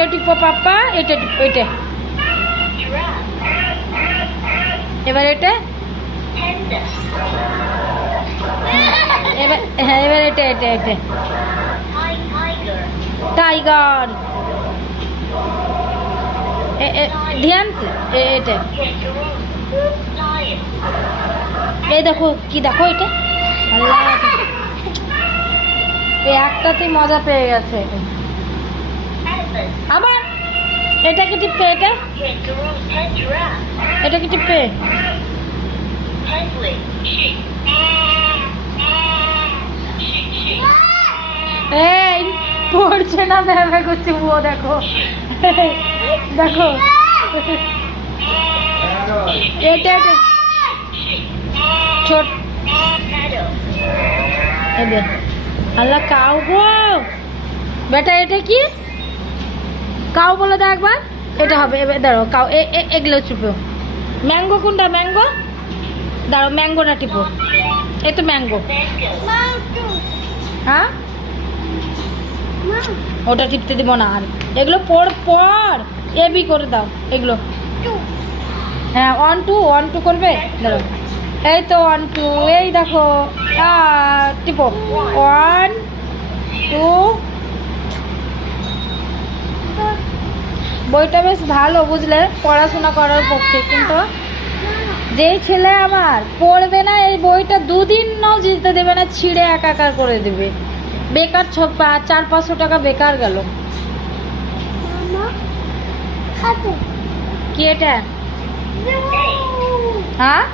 এটা টিপো পাপ্পা, এটা টিপো, এটা এবার এটা এবার, হ্যাঁ এবার এটা এটা এটা টাইগার। ধ্যান সে এটা, এই দেখো কি দেখো এটা, আল্লাহ এই একটাতে মজা পেয়ে গেছে। আবার এটা কি টিপে, এটা কি টিপে, এই পড়ছে না, ভ্যাভা করছে ও, দেখো দেখো এটা এটা ছোট, আল্লাহ কাউ গো বেটা, এটা কি কাউ বলে দাও একবার, এটা হবে এবার, দাঁড়ো কাউ এগুলো চুপো। ম্যাঙ্গো কোনটা, ম্যাঙ্গো দাঁড়ো, ম্যাঙ্গোটা টিপো, এই তো ম্যাঙ্গো। হ্যাঁ ওটা টিপতে দিব না, আর এগুলো পড় পড়, এ বি করে দাও এগুলো। হ্যাঁ 1 2 1 2 করবে, দাঁড়ো এই তো 1 2, এই দেখো টিপো 1 2। বইটা বেশ ভালো বুঝলে, পড়াশোনা করার পক্ষে, কিন্তু যেই ছেলে আমার পড়বে না এই বইটা 2 দিনও যেতে দেবে না, ছিঁড়ে একাকার করে দেবে, বেকার 400-500 টাকা বেকার গেল। কি এটা, হ্যাঁ